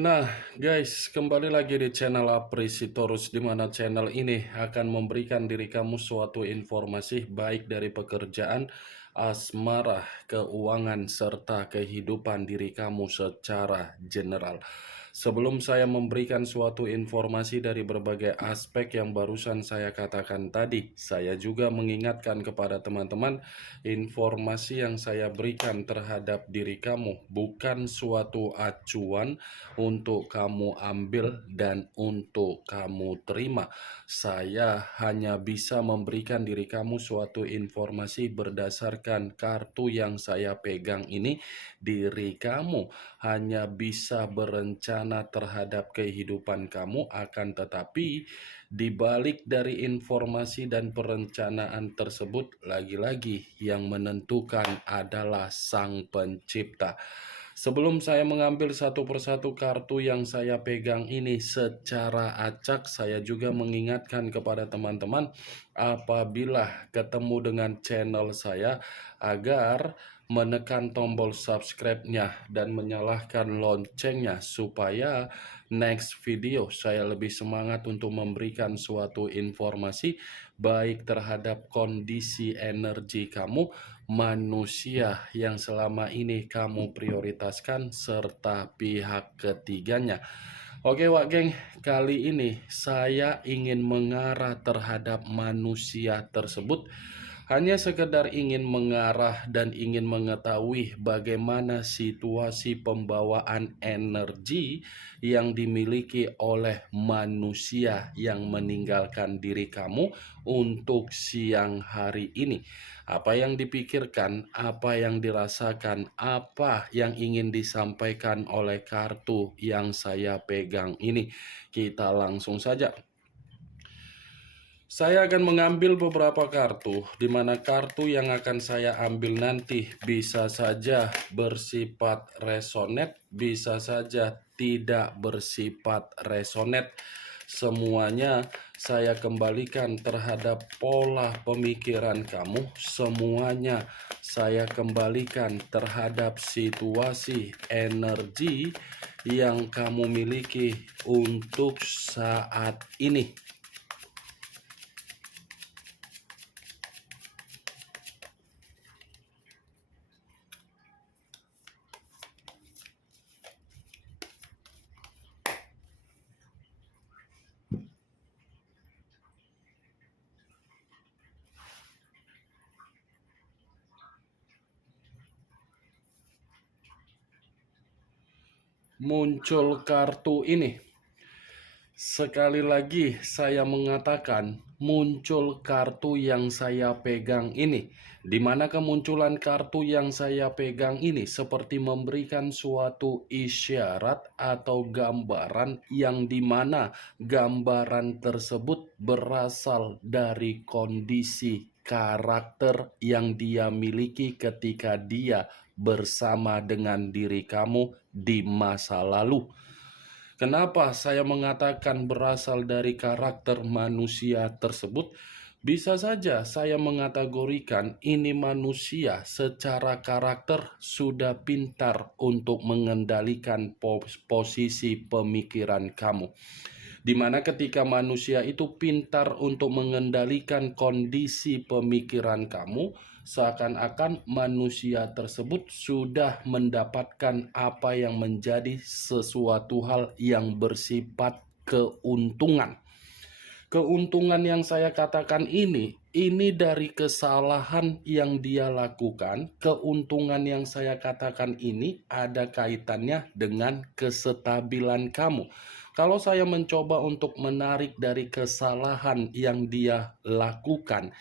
Nah, guys, kembali lagi di channel Apresitorus, di mana channel ini akan memberikan diri kamu suatu informasi baik dari pekerjaan, asmara, keuangan, serta kehidupan diri kamu secara general. Sebelum saya memberikan suatu informasi dari berbagai aspek yang barusan saya katakan tadi, saya juga mengingatkan kepada teman-teman, informasi yang saya berikan terhadap diri kamu bukan suatu acuan untuk kamu ambil dan untuk kamu terima. Saya hanya bisa memberikan diri kamu suatu informasi berdasarkan kartu yang saya pegang ini. Diri kamu hanya bisa berencana terhadap kehidupan kamu, akan tetapi di balik dari informasi dan perencanaan tersebut, lagi-lagi yang menentukan adalah Sang Pencipta. Sebelum saya mengambil satu persatu kartu yang saya pegang ini secara acak, saya juga mengingatkan kepada teman-teman apabila ketemu dengan channel saya agar menekan tombol subscribe-nya dan menyalakan loncengnya supaya next video saya lebih semangat untuk memberikan suatu informasi baik terhadap kondisi energi kamu, manusia yang selama ini kamu prioritaskan, serta pihak ketiganya. Oke Wak Geng, kali ini saya ingin mengarah terhadap manusia tersebut. Hanya sekedar ingin mengarah dan ingin mengetahui bagaimana situasi pembawaan energi yang dimiliki oleh manusia yang meninggalkan diri kamu untuk siang hari ini. Apa yang dipikirkan, apa yang dirasakan, apa yang ingin disampaikan oleh kartu yang saya pegang ini. Kita langsung saja. Saya akan mengambil beberapa kartu, di mana kartu yang akan saya ambil nanti bisa saja bersifat resonate, bisa saja tidak bersifat resonate. Semuanya saya kembalikan terhadap pola pemikiran kamu, semuanya saya kembalikan terhadap situasi energi yang kamu miliki untuk saat ini. Muncul kartu ini. Sekali lagi saya mengatakan muncul kartu yang saya pegang ini. Di mana kemunculan kartu yang saya pegang ini seperti memberikan suatu isyarat atau gambaran yang dimana gambaran tersebut berasal dari kondisi karakter yang dia miliki ketika dia bersama dengan diri kamu di masa lalu. Kenapa saya mengatakan berasal dari karakter manusia tersebut? Bisa saja saya mengategorikan ini manusia secara karakter sudah pintar untuk mengendalikan posisi pemikiran kamu. Dimana ketika manusia itu pintar untuk mengendalikan kondisi pemikiran kamu, seakan-akan manusia tersebut sudah mendapatkan apa yang menjadi sesuatu hal yang bersifat keuntungan. Keuntungan yang saya katakan ini dari kesalahan yang dia lakukan. Keuntungan yang saya katakan ini ada kaitannya dengan kesestabilan kamu. Kalau saya mencoba untuk menarik dari kesalahan yang dia lakukan,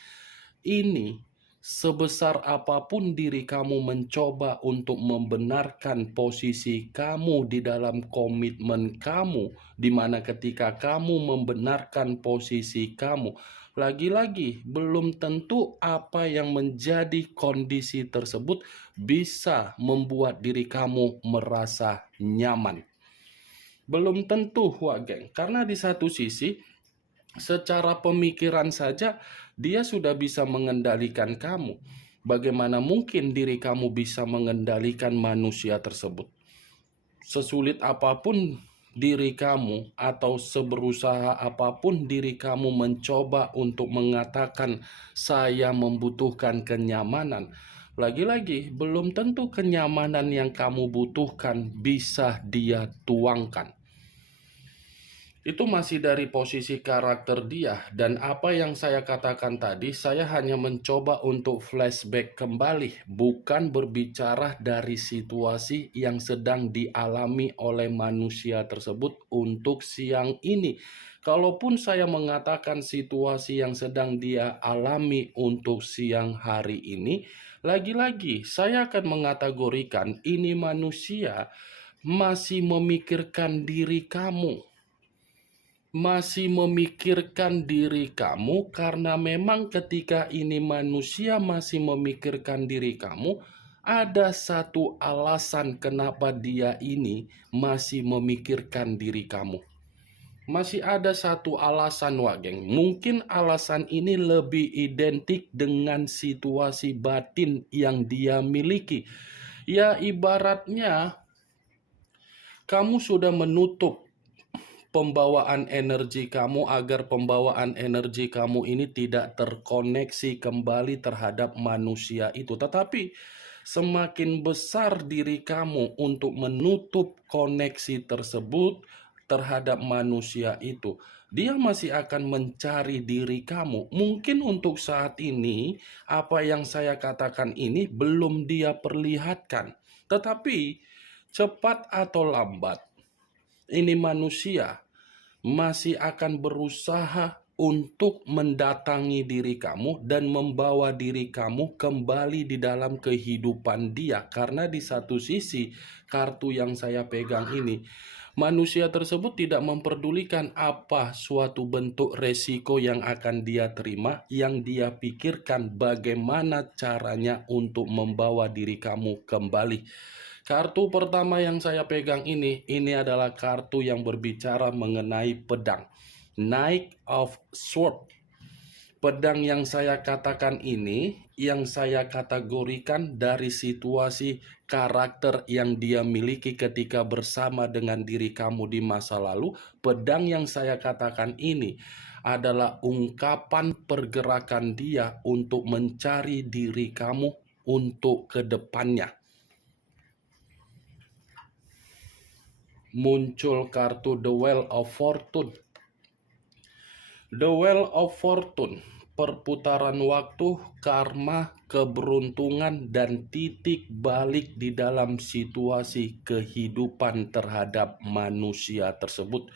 ini sebesar apapun diri kamu mencoba untuk membenarkan posisi kamu di dalam komitmen kamu, di mana ketika kamu membenarkan posisi kamu, lagi-lagi belum tentu apa yang menjadi kondisi tersebut bisa membuat diri kamu merasa nyaman. Belum tentu, Wak Geng, karena di satu sisi secara pemikiran saja dia sudah bisa mengendalikan kamu. Bagaimana mungkin diri kamu bisa mengendalikan manusia tersebut? Sesulit apapun diri kamu atau seberusaha apapun diri kamu mencoba untuk mengatakan saya membutuhkan kenyamanan, lagi-lagi belum tentu kenyamanan yang kamu butuhkan bisa dia tuangkan. Itu masih dari posisi karakter dia, dan apa yang saya katakan tadi, saya hanya mencoba untuk flashback kembali, bukan berbicara dari situasi yang sedang dialami oleh manusia tersebut untuk siang ini. Kalaupun saya mengatakan situasi yang sedang dia alami untuk siang hari ini, lagi-lagi saya akan mengategorikan ini manusia masih memikirkan diri kamu, masih memikirkan diri kamu, karena memang ketika ini manusia masih memikirkan diri kamu, ada satu alasan kenapa dia ini masih memikirkan diri kamu. Masih ada satu alasan, Wak Geng. Mungkin alasan ini lebih identik dengan situasi batin yang dia miliki. Ya, ibaratnya kamu sudah menutup pembawaan energi kamu agar pembawaan energi kamu ini tidak terkoneksi kembali terhadap manusia itu. Tetapi semakin besar diri kamu untuk menutup koneksi tersebut terhadap manusia itu, dia masih akan mencari diri kamu. Mungkin untuk saat ini apa yang saya katakan ini belum dia perlihatkan, tetapi cepat atau lambat ini manusia masih akan berusaha untuk mendatangi diri kamu dan membawa diri kamu kembali di dalam kehidupan dia. Karena di satu sisi, kartu yang saya pegang ini, manusia tersebut tidak memperdulikan apa suatu bentuk resiko yang akan dia terima. Yang dia pikirkan bagaimana caranya untuk membawa diri kamu kembali. Kartu pertama yang saya pegang ini adalah kartu yang berbicara mengenai pedang. Knight of Sword. Pedang yang saya katakan ini, yang saya kategorikan dari situasi karakter yang dia miliki ketika bersama dengan diri kamu di masa lalu. Pedang yang saya katakan ini adalah ungkapan pergerakan dia untuk mencari diri kamu untuk kedepannya. Muncul kartu The Wheel of Fortune. The Wheel of Fortune, perputaran waktu, karma, keberuntungan, dan titik balik di dalam situasi kehidupan terhadap manusia tersebut.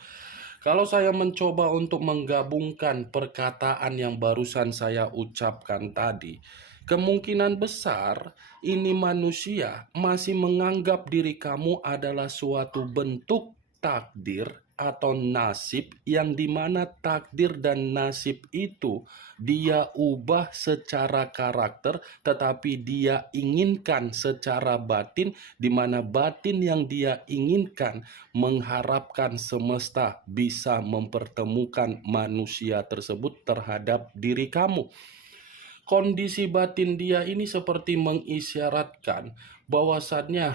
Kalau saya mencoba untuk menggabungkan perkataan yang barusan saya ucapkan tadi, kemungkinan besar ini manusia masih menganggap diri kamu adalah suatu bentuk takdir atau nasib, yang dimana takdir dan nasib itu dia ubah secara karakter, tetapi dia inginkan secara batin, dimana batin yang dia inginkan mengharapkan semesta bisa mempertemukan manusia tersebut terhadap diri kamu. Kondisi batin dia ini seperti mengisyaratkan bahwasannya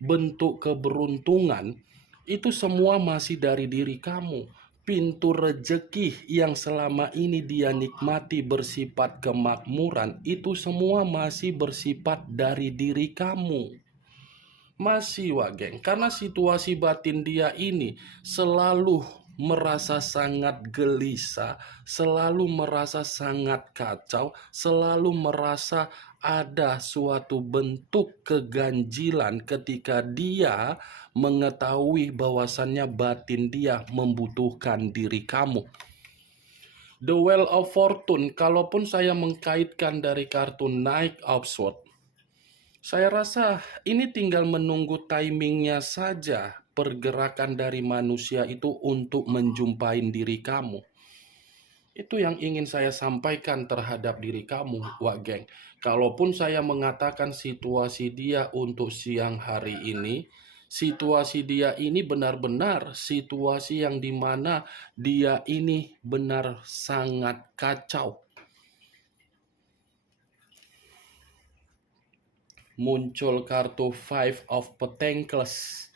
bentuk keberuntungan itu semua masih dari diri kamu. Pintu rejeki yang selama ini dia nikmati bersifat kemakmuran, itu semua masih bersifat dari diri kamu. Masih, Wak Geng, karena situasi batin dia ini selalu merasa sangat gelisah, selalu merasa sangat kacau, selalu merasa ada suatu bentuk keganjilan ketika dia mengetahui bahwasannya batin dia membutuhkan diri kamu. The Wheel of Fortune, kalaupun saya mengkaitkan dari kartu Knight of Swords, saya rasa ini tinggal menunggu timingnya saja pergerakan dari manusia itu untuk menjumpai diri kamu. Itu yang ingin saya sampaikan terhadap diri kamu, Wak Geng. Kalaupun saya mengatakan situasi dia untuk siang hari ini, situasi dia ini benar-benar situasi yang dimana dia ini benar sangat kacau. Muncul kartu Five of Pentacles.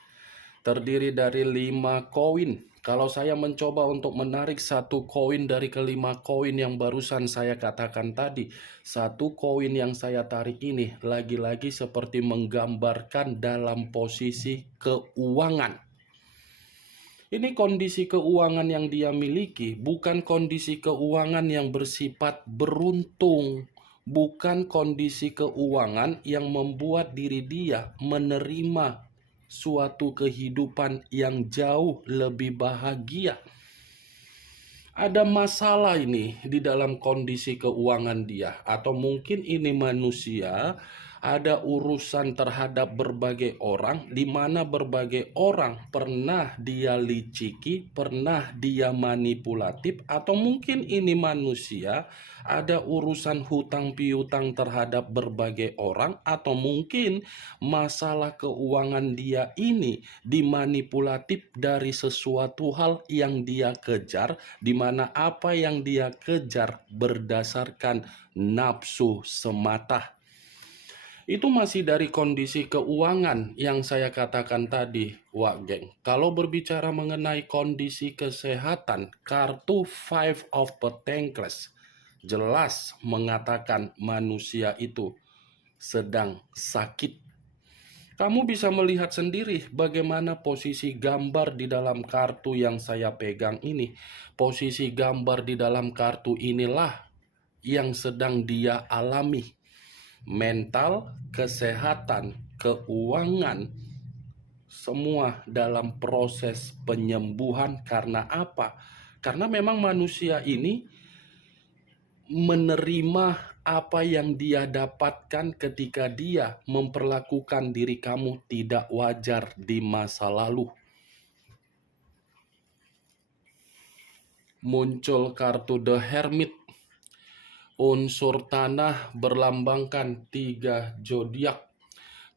terdiri dari 5 koin. Kalau saya mencoba untuk menarik satu koin dari kelima koin yang barusan saya katakan tadi, satu koin yang saya tarik ini lagi-lagi seperti menggambarkan dalam posisi keuangan. Ini kondisi keuangan yang dia miliki, bukan kondisi keuangan yang bersifat beruntung, bukan kondisi keuangan yang membuat diri dia menerima suatu kehidupan yang jauh lebih bahagia. Ada masalah ini di dalam kondisi keuangan dia, atau mungkin ini manusia ada urusan terhadap berbagai orang, di mana berbagai orang pernah dia liciki, pernah dia manipulatif, atau mungkin ini manusia ada urusan hutang piutang terhadap berbagai orang, atau mungkin masalah keuangan dia ini dimanipulatif dari sesuatu hal yang dia kejar, di mana apa yang dia kejar berdasarkan nafsu semata. Itu masih dari kondisi keuangan yang saya katakan tadi, Wak Geng. Kalau berbicara mengenai kondisi kesehatan, kartu Five of Pentacles jelas mengatakan manusia itu sedang sakit. Kamu bisa melihat sendiri bagaimana posisi gambar di dalam kartu yang saya pegang ini. Posisi gambar di dalam kartu inilah yang sedang dia alami. Mental, kesehatan, keuangan, semua dalam proses penyembuhan. Karena apa? Karena memang manusia ini menerima apa yang dia dapatkan ketika dia memperlakukan diri kamu tidak wajar di masa lalu. Muncul kartu The Hermit. Unsur tanah berlambangkan 3 zodiak,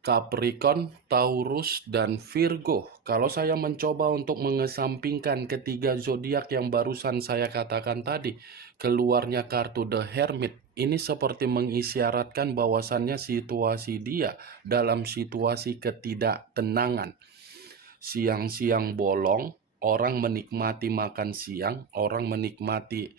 Capricorn, Taurus, dan Virgo. Kalau saya mencoba untuk mengesampingkan ketiga zodiak yang barusan saya katakan tadi, keluarnya kartu The Hermit. Ini seperti mengisyaratkan bahwasannya situasi dia dalam situasi ketidaktenangan. Siang-siang bolong, orang menikmati makan siang, orang menikmati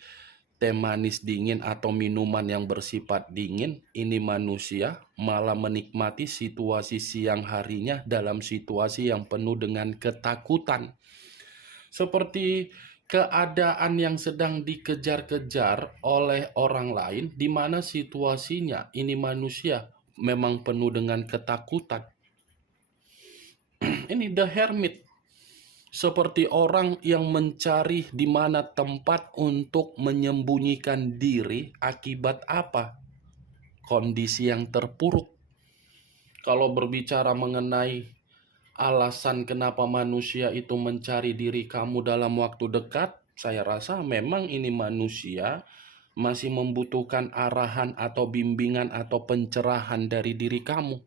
teh manis dingin atau minuman yang bersifat dingin. Ini manusia malah menikmati situasi siang harinya dalam situasi yang penuh dengan ketakutan. Seperti keadaan yang sedang dikejar-kejar oleh orang lain, di mana situasinya ini manusia memang penuh dengan ketakutan. Ini The Hermit. Seperti orang yang mencari di mana tempat untuk menyembunyikan diri akibat apa? Kondisi yang terpuruk. Kalau berbicara mengenai alasan kenapa manusia itu mencari diri kamu dalam waktu dekat, saya rasa memang ini manusia masih membutuhkan arahan atau bimbingan atau pencerahan dari diri kamu.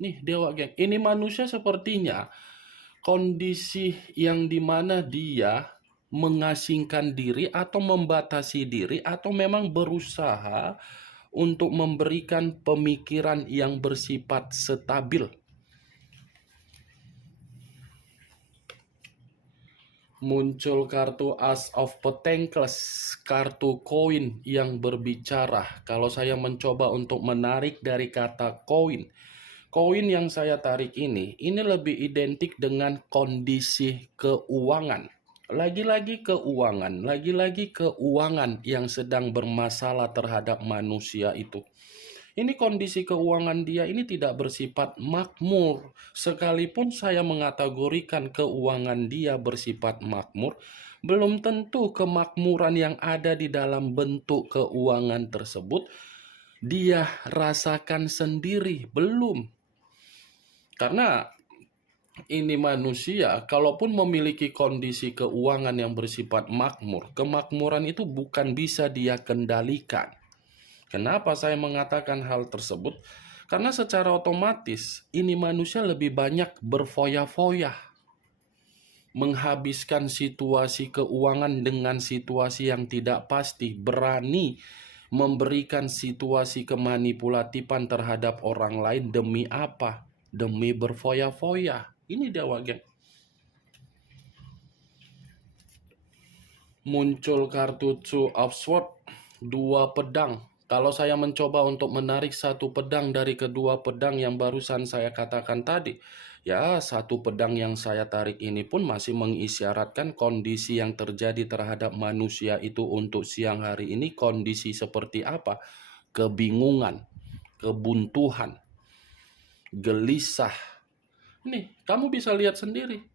Nih Dewa Geng, ini manusia sepertinya kondisi yang dimana dia mengasingkan diri atau membatasi diri atau memang berusaha untuk memberikan pemikiran yang bersifat stabil. Muncul kartu As of Pentacles, kartu koin yang berbicara. Kalau saya mencoba untuk menarik dari kata koin, koin yang saya tarik ini lebih identik dengan kondisi keuangan. Lagi-lagi keuangan yang sedang bermasalah terhadap manusia itu. Ini kondisi keuangan dia ini tidak bersifat makmur. Sekalipun saya mengategorikan keuangan dia bersifat makmur, belum tentu kemakmuran yang ada di dalam bentuk keuangan tersebut dia rasakan sendiri, belum. Karena ini manusia, kalaupun memiliki kondisi keuangan yang bersifat makmur, kemakmuran itu bukan bisa dia kendalikan. Kenapa saya mengatakan hal tersebut? Karena secara otomatis ini manusia lebih banyak berfoya-foya, menghabiskan situasi keuangan dengan situasi yang tidak pasti, berani memberikan situasi kemanipulatifan terhadap orang lain demi apa? Demi berfoya-foya. Ini Dewa Geng. Muncul kartu Two of Swords, dua pedang. Kalau saya mencoba untuk menarik satu pedang dari kedua pedang yang barusan saya katakan tadi, ya satu pedang yang saya tarik ini pun masih mengisyaratkan kondisi yang terjadi terhadap manusia itu untuk siang hari ini kondisi seperti apa? Kebingungan, kebuntuhan, gelisah. Nih, kamu bisa lihat sendiri.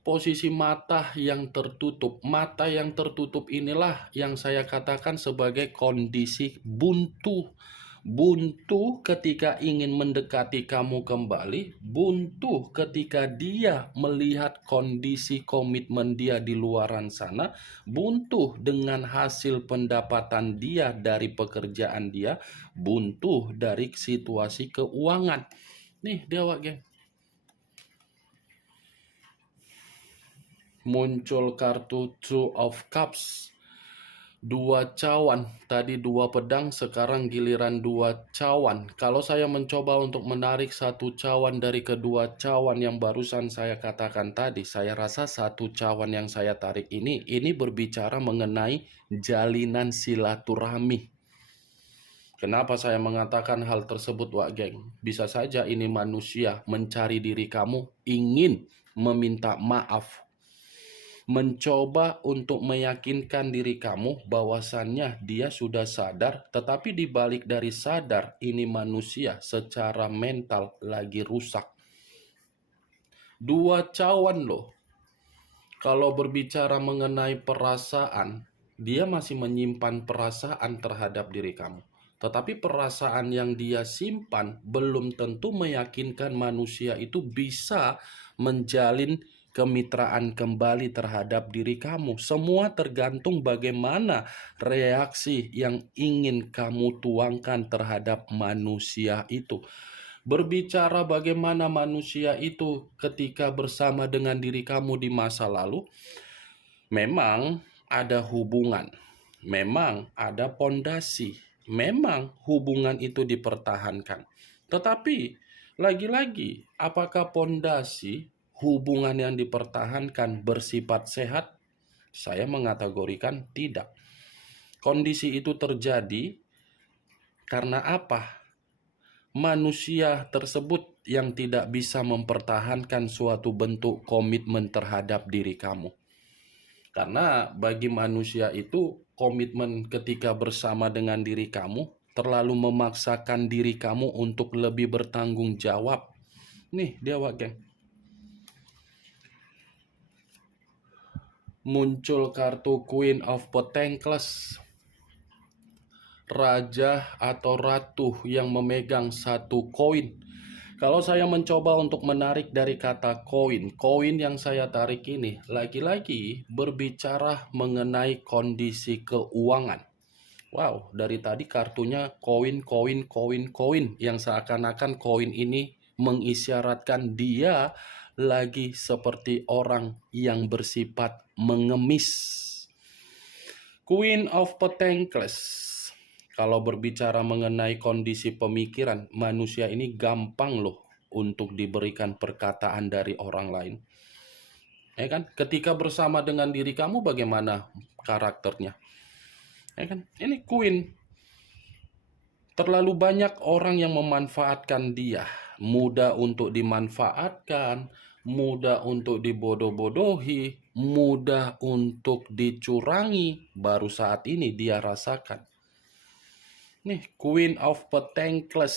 Posisi mata yang tertutup. Mata yang tertutup inilah yang saya katakan sebagai kondisi buntu. Buntu ketika ingin mendekati kamu kembali. Buntu ketika dia melihat kondisi komitmen dia di luaran sana. Buntu dengan hasil pendapatan dia dari pekerjaan dia. Buntu dari situasi keuangan. Nih, Dewa geng. Muncul kartu Two of Cups, dua cawan. Tadi dua pedang, sekarang giliran dua cawan. Kalau saya mencoba untuk menarik satu cawan dari kedua cawan yang barusan saya katakan tadi, saya rasa satu cawan yang saya tarik ini berbicara mengenai jalinan silaturahmi. Kenapa saya mengatakan hal tersebut, Wak Geng? Bisa saja ini manusia mencari diri kamu, ingin meminta maaf, mencoba untuk meyakinkan diri kamu bahwasannya dia sudah sadar, tetapi dibalik dari sadar ini manusia secara mental lagi rusak. Dua cawan loh. Kalau berbicara mengenai perasaan, dia masih menyimpan perasaan terhadap diri kamu. Tetapi perasaan yang dia simpan belum tentu meyakinkan manusia itu bisa menjalin kemitraan kembali terhadap diri kamu. Semua tergantung bagaimana reaksi yang ingin kamu tuangkan terhadap manusia itu. Berbicara bagaimana manusia itu ketika bersama dengan diri kamu di masa lalu, memang ada hubungan, memang ada pondasi, memang hubungan itu dipertahankan. Tetapi lagi-lagi, apakah pondasi hubungan yang dipertahankan bersifat sehat? Saya mengategorikan tidak. Kondisi itu terjadi karena apa? Manusia tersebut yang tidak bisa mempertahankan suatu bentuk komitmen terhadap diri kamu. Karena bagi manusia itu komitmen ketika bersama dengan diri kamu terlalu memaksakan diri kamu untuk lebih bertanggung jawab. Nih, Dewa geng. Muncul kartu Queen of Pentacles, raja atau ratu yang memegang satu koin. Kalau saya mencoba untuk menarik dari kata koin, koin yang saya tarik ini lagi-lagi berbicara mengenai kondisi keuangan. Wow, dari tadi kartunya koin, koin, koin, koin, yang seakan-akan koin ini mengisyaratkan dia lagi seperti orang yang bersifat mengemis. Queen of Pentacles. Kalau berbicara mengenai kondisi pemikiran, manusia ini gampang loh untuk diberikan perkataan dari orang lain. Ya kan? Ketika bersama dengan diri kamu bagaimana karakternya? Ya kan? Ini Queen. Terlalu banyak orang yang memanfaatkan dia. Mudah untuk dimanfaatkan, mudah untuk dibodoh-bodohi, mudah untuk dicurangi. Baru saat ini dia rasakan. Nih, Queen of Pentacles,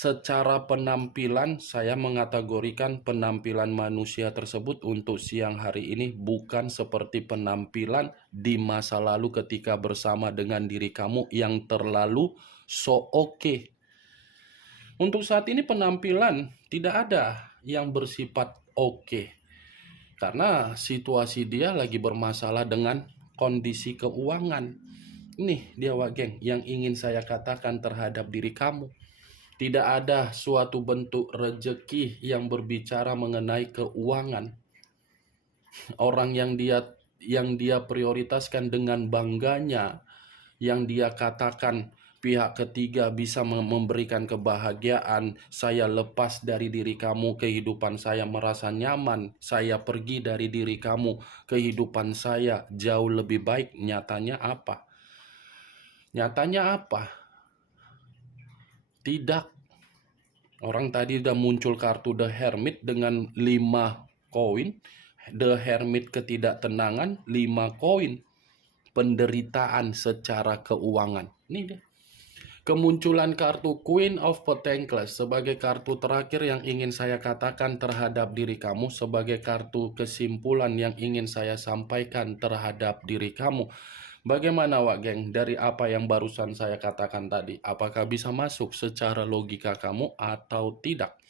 secara penampilan saya mengategorikan penampilan manusia tersebut untuk siang hari ini bukan seperti penampilan di masa lalu ketika bersama dengan diri kamu yang terlalu oke. Untuk saat ini penampilan tidak ada yang bersifat oke. Karena situasi dia lagi bermasalah dengan kondisi keuangan. Nih dia geng yang ingin saya katakan terhadap diri kamu. Tidak ada suatu bentuk rejeki yang berbicara mengenai keuangan. Orang yang dia prioritaskan dengan bangganya, yang dia katakan pihak ketiga bisa memberikan kebahagiaan, saya lepas dari diri kamu, kehidupan saya merasa nyaman, saya pergi dari diri kamu, kehidupan saya jauh lebih baik. Nyatanya apa? Nyatanya apa? Tidak. Orang tadi udah muncul kartu The Hermit dengan 5 koin. The Hermit ketidaktenangan, 5 koin. Penderitaan secara keuangan. Ini dia. Kemunculan kartu Queen of Pentacles sebagai kartu terakhir yang ingin saya katakan terhadap diri kamu, sebagai kartu kesimpulan yang ingin saya sampaikan terhadap diri kamu. Bagaimana Wak Geng dari apa yang barusan saya katakan tadi? Apakah bisa masuk secara logika kamu atau tidak?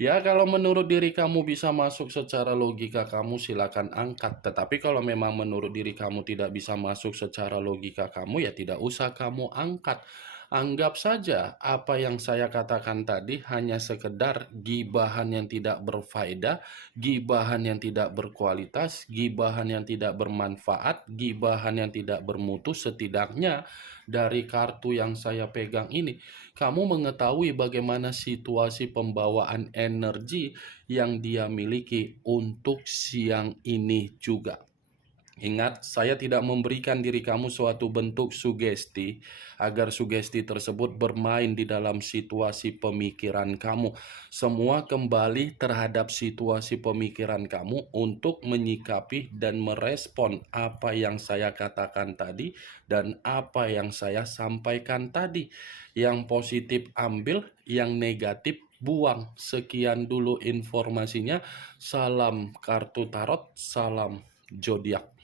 Ya, kalau menurut diri kamu bisa masuk secara logika kamu, silakan angkat. Tetapi kalau memang menurut diri kamu tidak bisa masuk secara logika kamu, ya tidak usah kamu angkat. Anggap saja apa yang saya katakan tadi hanya sekedar gibahan yang tidak berfaedah, gibahan yang tidak berkualitas, gibahan yang tidak bermanfaat, gibahan yang tidak bermutu. Setidaknya dari kartu yang saya pegang ini, kamu mengetahui bagaimana situasi pembawaan energi yang dia miliki untuk siang ini juga. Ingat, saya tidak memberikan diri kamu suatu bentuk sugesti agar sugesti tersebut bermain di dalam situasi pemikiran kamu. Semua kembali terhadap situasi pemikiran kamu untuk menyikapi dan merespon apa yang saya katakan tadi dan apa yang saya sampaikan tadi. Yang positif ambil, yang negatif buang. Sekian dulu informasinya. Salam kartu tarot, salam zodiak.